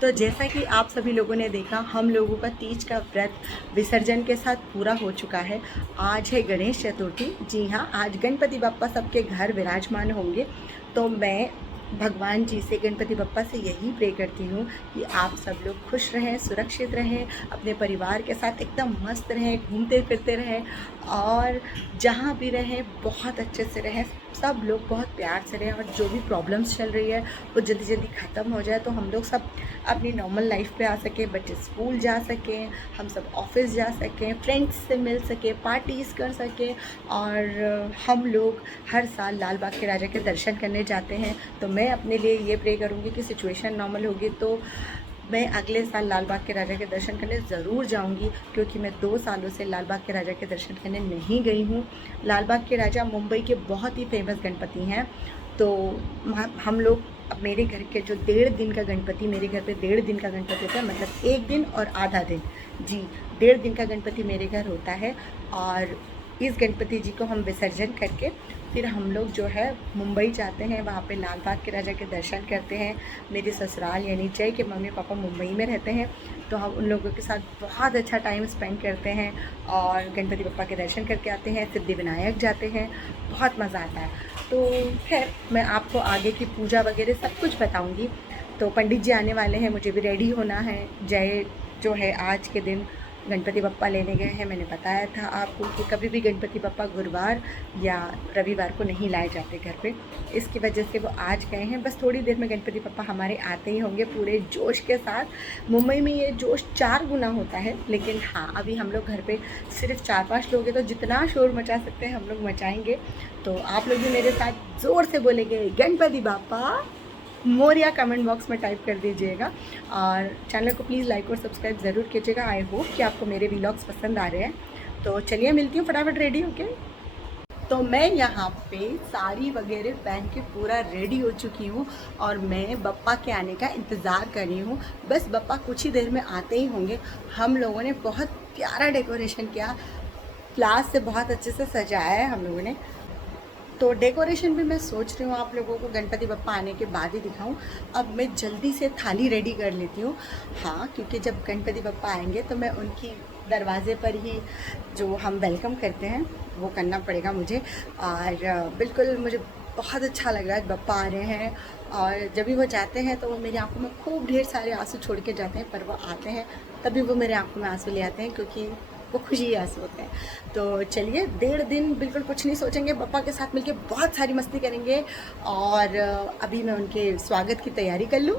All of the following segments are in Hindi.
तो जैसा कि आप सभी लोगों ने देखा, हम लोगों का तीज का व्रत विसर्जन के साथ पूरा हो चुका है। आज है गणेश चतुर्थी। जी हाँ, आज गणपति बप्पा सबके घर विराजमान होंगे। तो मैं भगवान जी से, गणपति बप्पा से यही प्रे करती हूँ कि आप सब लोग खुश रहें, सुरक्षित रहें, अपने परिवार के साथ एकदम मस्त रहें, घूमते फिरते रहें और जहाँ भी रहें बहुत अच्छे से रहें, सब लोग बहुत प्यार से रहें और जो भी प्रॉब्लम्स चल रही है वो जल्दी जल्दी ख़त्म हो जाए, तो हम लोग सब अपनी नॉर्मल लाइफ पे आ सकें, बच्चे स्कूल जा सकें, हम सब ऑफिस जा सकें, फ्रेंड्स से मिल सकें, पार्टीज़ कर सकें। और हम लोग हर साल लाल बाग के राजा के दर्शन करने जाते हैं, तो मैं अपने लिए ये प्रे करूँगी कि सिचुएशन नॉर्मल होगी तो मैं अगले साल लाल बाग के राजा के दर्शन करने ज़रूर जाऊंगी, क्योंकि मैं 2 सालों से लाल बाग के राजा के दर्शन करने नहीं गई हूँ। लाल बाग के राजा मुंबई के बहुत ही फेमस गणपति हैं। तो हम लोग, अब मेरे घर के जो 1.5 दिन का गणपति, मेरे घर पे 1.5 दिन का गणपति होता है, मतलब 1 दिन और आधा दिन, जी 1.5 दिन का गणपति मेरे घर होता है। और इस गणपति जी को हम विसर्जन करके फिर हम लोग जो है मुंबई जाते हैं, वहाँ पे लाल बाग के राजा के दर्शन करते हैं। मेरे ससुराल यानी जय के मम्मी पापा मुंबई में रहते हैं, तो हम उन लोगों के साथ बहुत अच्छा टाइम स्पेंड करते हैं और गणपति बप्पा के दर्शन करके आते हैं, सिद्धिविनायक जाते हैं, बहुत मज़ा आता है। तो खैर, मैं आपको आगे की पूजा वगैरह सब कुछ बताऊँगी। तो पंडित जी आने वाले हैं, मुझे भी रेडी होना है। जय जो है आज के दिन गणपति बप्पा लेने गए हैं। मैंने बताया था आपको कि कभी भी गणपति बप्पा गुरुवार या रविवार को नहीं लाए जाते घर पे, इसकी वजह से वो आज गए हैं। बस थोड़ी देर में गणपति बप्पा हमारे आते ही होंगे पूरे जोश के साथ। मुंबई में ये जोश 4 गुना होता है, लेकिन हाँ, अभी हम लोग घर पे सिर्फ 4-5 लोग हैं, तो जितना शोर मचा सकते हैं हम लोग मचाएँगे। तो आप लोग भी मेरे साथ ज़ोर से बोलेंगे गणपति बप्पा मोरिया, कमेंट बॉक्स में टाइप कर दीजिएगा और चैनल को प्लीज़ लाइक और सब्सक्राइब ज़रूर कीजिएगा। आई होप कि आपको मेरे व्लॉग्स पसंद आ रहे हैं। तो चलिए मिलती हूँ फटाफट रेडी होके। तो मैं यहाँ पे साड़ी वगैरह पहन के पूरा रेडी हो चुकी हूँ और मैं बप्पा के आने का इंतज़ार कर रही हूँ। बस बप्पा कुछ ही देर में आते ही होंगे। हम लोगों ने बहुत प्यारा डेकोरेशन किया, फ्लावर्स से बहुत अच्छे से सजाया है हम लोगों ने। तो डेकोरेशन भी मैं सोच रही हूँ आप लोगों को गणपति बप्पा आने के बाद ही दिखाऊं। अब मैं जल्दी से थाली रेडी कर लेती हूँ। हाँ, क्योंकि जब गणपति बप्पा आएंगे तो मैं उनकी दरवाज़े पर ही जो हम वेलकम करते हैं वो करना पड़ेगा मुझे। और बिल्कुल मुझे बहुत अच्छा लग रहा है, बप्पा आ रहे हैं और जब भी वो जाते हैं तो वो मेरी आंखों में खूब ढेर सारे आंसू छोड़ के जाते हैं, पर वो आते हैं तभी वो मेरे आंखों में आंसू ले आते हैं, क्योंकि वो खुशी आंसू होते हैं। तो चलिए, 1.5 दिन बिल्कुल कुछ नहीं सोचेंगे, बप्पा के साथ मिलके बहुत सारी मस्ती करेंगे। और अभी मैं उनके स्वागत की तैयारी कर लूँ।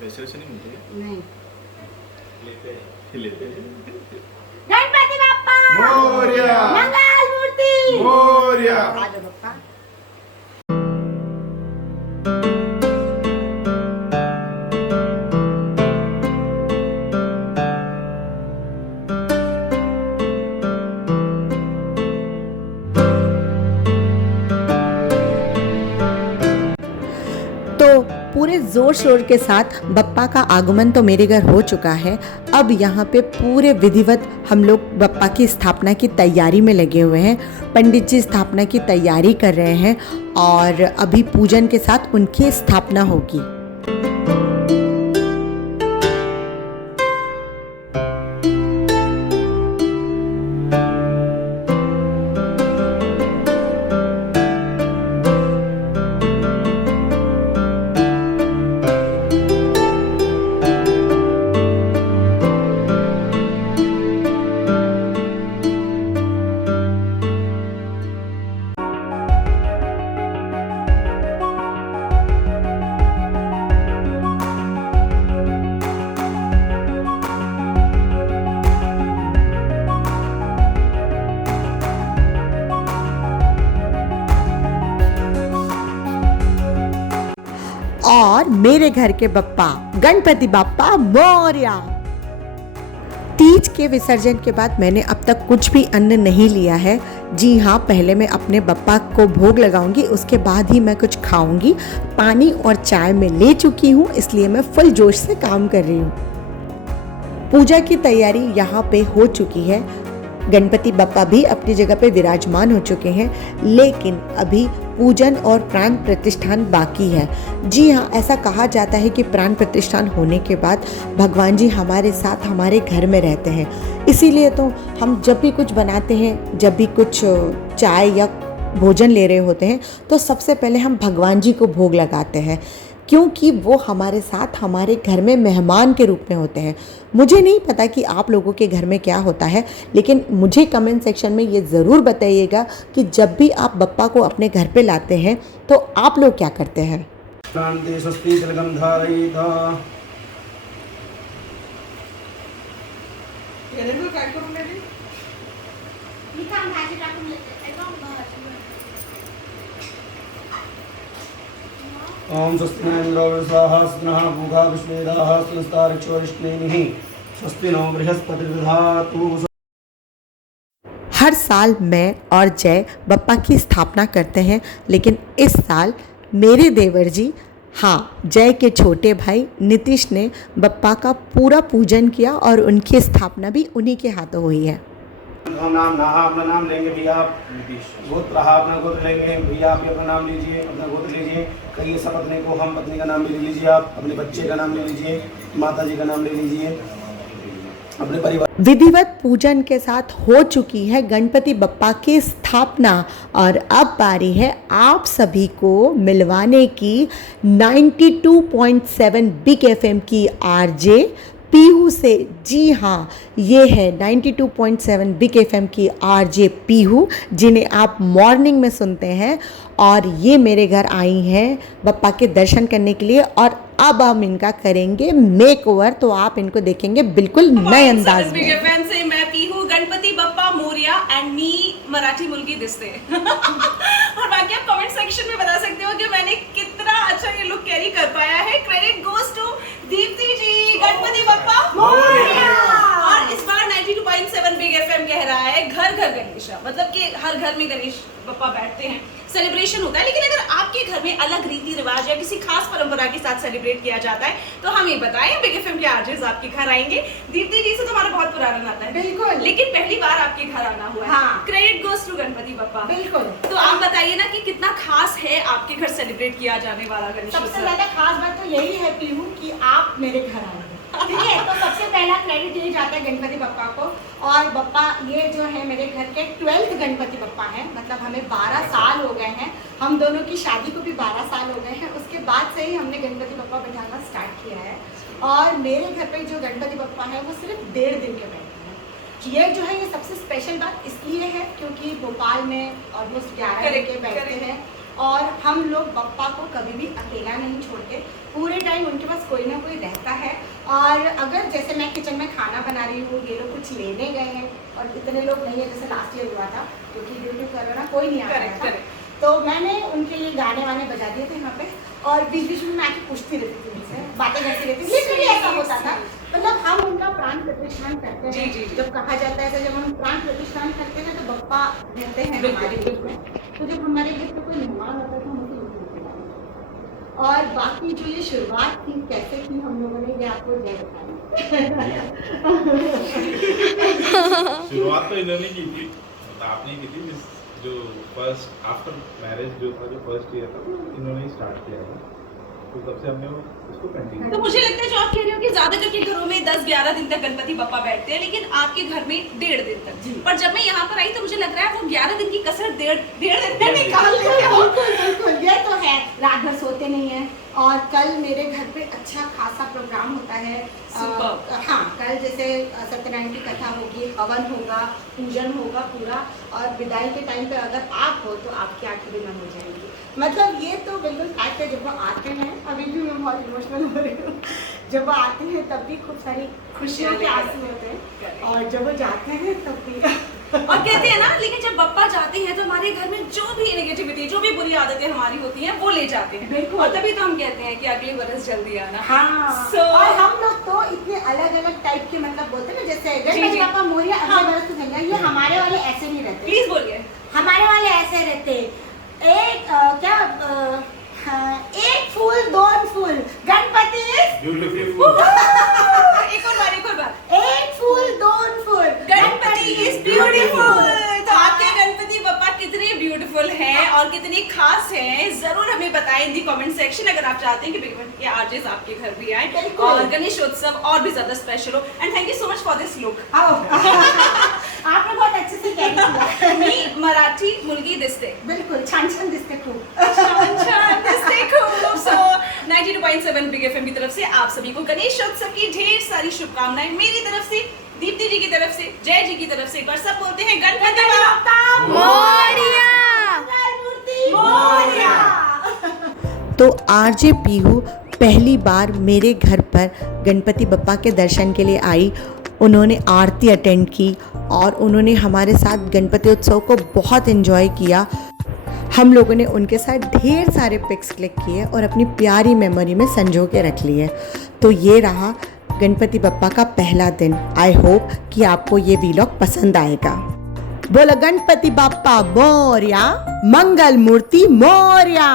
पैसे वैसे नहीं मिलते क्या? नहीं, लेते गणपति बप्पा मोरया, मंगल मूर्ति मोरया। आ जाओ बप्पा। तो पूरे ज़ोर शोर के साथ बप्पा का आगमन तो मेरे घर हो चुका है। अब यहाँ पे पूरे विधिवत हम लोग बप्पा की स्थापना की तैयारी में लगे हुए हैं। पंडित जी स्थापना की तैयारी कर रहे हैं और अभी पूजन के साथ उनकी स्थापना होगी। और मेरे घर के बप्पा गणपति बप्पा मोरया। तीज के विसर्जन के बाद मैंने अब तक कुछ भी अन्न नहीं लिया है। जी हाँ, पहले मैं अपने बप्पा को भोग लगाऊंगी, उसके बाद ही मैं कुछ खाऊंगी। पानी और चाय मैं ले चुकी हूँ, इसलिए मैं फुल जोश से काम कर रही हूँ। पूजा की तैयारी यहाँ पे हो चुकी है। गणपति बप्पा भी अपनी जगह पे विराजमान हो चुके हैं, लेकिन अभी पूजन और प्राण प्रतिष्ठान बाकी है। जी हाँ, ऐसा कहा जाता है कि प्राण प्रतिष्ठान होने के बाद भगवान जी हमारे साथ हमारे घर में रहते हैं। इसीलिए तो हम जब भी कुछ बनाते हैं, जब भी कुछ चाय या भोजन ले रहे होते हैं, तो सबसे पहले हम भगवान जी को भोग लगाते हैं, क्योंकि वो हमारे साथ हमारे घर में मेहमान के रूप में होते हैं। मुझे नहीं पता कि आप लोगों के घर में क्या होता है, लेकिन मुझे कमेंट सेक्शन में ये ज़रूर बताइएगा कि जब भी आप बप्पा को अपने घर पे लाते हैं तो आप लोग क्या करते हैं। शांति स्वस्ति तिलकम धारयेत। ओम स्वस्ति न इंद्रो वृषभाः स्वस्ति नः पूषा विश्वेदाः स्वस्तिरक्षोरिष्णेमिः स्वस्ति नो बृहस्पतिर्दधातु। हर साल मैं और जय बप्पा की स्थापना करते हैं, लेकिन इस साल मेरे देवर जी, हाँ, जय के छोटे भाई नीतीश ने बप्पा का पूरा पूजन किया और उनकी स्थापना भी उन्हीं के हाथों हुई है। नाम अपना नाम लेंगे भैया, आप गोत्र अपना गोत्र लेंगे भैया, आप अपना नाम लीजिए, अपना गोत्र लीजिए। कहिए सब अपने को, हम पत्नी का नाम ले लीजिए, आप अपने बच्चे का नाम ले लीजिए, माता जी का नाम ले लीजिए, अपने परिवार। विधिवत पूजन के साथ हो चुकी है गणपति बप्पा की स्थापना और अब बारी है आप सभी को मिलवाने की 92.7 बिग एफएम की आरजे पीहू से। जी हाँ, ये है 92.7 बिग एफएम की आरजे पीहू, जिन्हें आप मॉर्निंग में सुनते हैं, और ये मेरे घर आई हैं बप्पा के दर्शन करने के लिए। और अब हम इनका करेंगे मेक ओवर, तो आप इनको देखेंगे बिल्कुल नए अंदाज में। बिग एफएम से मैं पीहू, गणपती बप्पा मोरया एंड मी मराठी मुलगी दिसते। और बाकी आप कमेंट सेक्शन में बता सकते हो कि मैंने कितना अच्छा ये लुक कैरी कर पाया है। क्रेडिट गोज टू दीप्ति जी, गणपति बप्पा मोरया। और इस बार 92.7 बिग एफएम कह रहा है घर घर गणेश, मतलब कि हर घर में गणेश बप्पा बैठते हैं, सेलिब्रेशन होता है। लेकिन अगर आपके घर में अलग रीति रिवाज या किसी खास परंपरा के साथ सेलिब्रेट किया जाता है तो हमें बताएं। बिग एफएम के आरजेस आपके घर आएंगे। दीप्ति जी से तो हमारा बहुत पुराना नाता है, बिल्कुल, लेकिन पहली बार आपके घर आना हुआ है। हाँ। Credit goes to Ganpati Bappa. बिल्कुल। तो आप बताइए ना कि कितना खास है आपके घर सेलिब्रेट किया जाने वाला गणेश सबसे उत्सव? ज्यादा खास बात तो यही है पीहू कि आप मेरे घर आए, ठीक है। तो सबसे पहला क्रेडिट ये जाता है गणपति बप्पा को। और बप्पा ये जो है मेरे घर के 12th गणपति बप्पा हैं, मतलब हमें 12 साल हो गए हैं। हम दोनों की शादी को भी 12 साल हो गए हैं। उसके बाद से ही हमने गणपति बप्पा बैठाना स्टार्ट किया है। और मेरे घर पे जो गणपति बप्पा है वो सिर्फ 1.5 दिन के बैठे हैं। ये जो है ये सबसे स्पेशल बात इसलिए है क्योंकि भोपाल में ऑलमोस्ट 11 दिन के बैठते हैं, और हम लोग बप्पा को कभी भी अकेला नहीं छोड़ते। पूरे टाइम उनके पास कोई ना कोई रहता है। और अगर जैसे मैं किचन में खाना बना रही हूँ, ये लोग कुछ लेने गए हैं और इतने लोग नहीं है, जैसे लास्ट ईयर हुआ था क्योंकि ड्यू टू कोरोना कोई नहीं आ रहा था, तो मैंने उनके लिए गाने वाने बजा दिए थे यहाँ पे। और बीच बीच में मैं आके पूछती रहती थी उनसे, बातें करती रहती थी। लिटरली ऐसा होता था। मतलब हम उनका प्राण प्रतिष्ठान करते हैं। जी। जब कहा जाता है जब हम प्राण प्रतिष्ठान करते हैं तो बप्पा रहते हैं हमारे घर में। तो जब हमारे घर पे कोई मेहमान होता था हम उसे लेके जाते। और बाकी जो ये शुरुआत थी कैसे की हम लोगों ने, ये आपको जय बताया। शुरुआत तो इन्होंने की थी, मतलब आपने की थी। जो फर्स्ट आफ्टर मैरिज जो था, जो फर्स्ट ईयर था, इन्होंने ही स्टार्ट किया था, तो तब से हमने उसको कंटिन्यू। तो मुझे लगता है जो आप कह रहे हो कि ज्यादातर के घरों में 10-11 दिन तक गणपति बप्पा बैठते हैं, लेकिन आपके घर में 1.5 दिन तक। पर जब मैं यहाँ पर आई तो मुझे लग रहा है वो 11 दिन की कसरत 1.5 दिन तक निकाल लेते हो। बिल्कुल, ये तो है। रात भर सोते नहीं है। और कल मेरे घर पे अच्छा खासा प्रोग्राम होता है। हाँ, कल जैसे सत्यनारायण की कथा होगी, हवन होगा, पूजन होगा पूरा। और विदाई के टाइम पे अगर आप हो तो आपकी आंखें भी नम हो जाएंगी। मतलब ये तो बिल्कुल फैक्ट है। जब वो आते हैं, अभी भी मैं बहुत इमोशनल हो रही हूँ, जब वो आते हैं तब भी खूब सारी खुशियों के आंसू होते हैं, और जब वो जाते हैं तब भी और कहते हैं ना, लेकिन जब बप्पा जाते हैं तो हमारे घर में जो भी नेगेटिविटी, जो भी बुरी आदतें हमारी होती हैं वो ले जाते हैं। बिल्कुल। और तभी तो हम कहते हैं कि अगले बरस जल्दी आना। हाँ। और हम लोग तो इतने अलग अलग टाइप के मतलब बोलते हैं ना, जैसे गणपति बप्पा मोरिया अगले बरस तो गंगा, ये हमारे वाले ऐसे नहीं रहते। प्लीज बोलिए। हमारे वाले ऐसे रहते, एक फूल दो फूल, गणपति ब्यूटीफुल। एक और बार। एक फूल दो फूल, गणपति इज ब्यूटीफुल। तो आपके गणपति बप्पा कितने ब्यूटीफुल हैं और कितने खास हैं, जरूर हमें बताएं इन दी कमेंट सेक्शन, अगर आप चाहते हैं कि बिग ये आरजेस आपके घर भी आए बिल्कुल। और गणेशोत्सव और भी ज्यादा स्पेशल हो। And thank you so much for this look. आपने बहुत अच्छे से कैरी किया। मी मराठी मुलगी दिसते। बिल्कुल छान छान दिसते खूप। छान दिसते खूप। सो 92.7 बिग एफएम की तरफ से आप सभी को गणेशोत्सव की ढेर सारी शुभकामनाएं, मेरी तरफ से, दीप्ति जी की तरफ से, जय जी की तरफ से। एक बार सब बोलते हैं गणपति बप्पा मोरिया, मंगलमूर्ति मोरिया। तो आरजे पीहू पहली बार मेरे घर पर गणपति बप्पा के दर्शन के लिए आई। उन्होंने आरती अटेंड की और उन्होंने हमारे साथ गणपति उत्सव को बहुत एंजॉय किया। हम लोगों ने उनके साथ ढेर सारे पिक्स क्लिक किए और अपनी प्यारी मेमोरी में संजो के रख लिए। तो ये रहा गणपति बप्पा का पहला दिन। आई होप कि आपको ये व्लॉग पसंद आएगा। बोलो गणपति बप्पा मोरया, मंगल मूर्ति मोरया।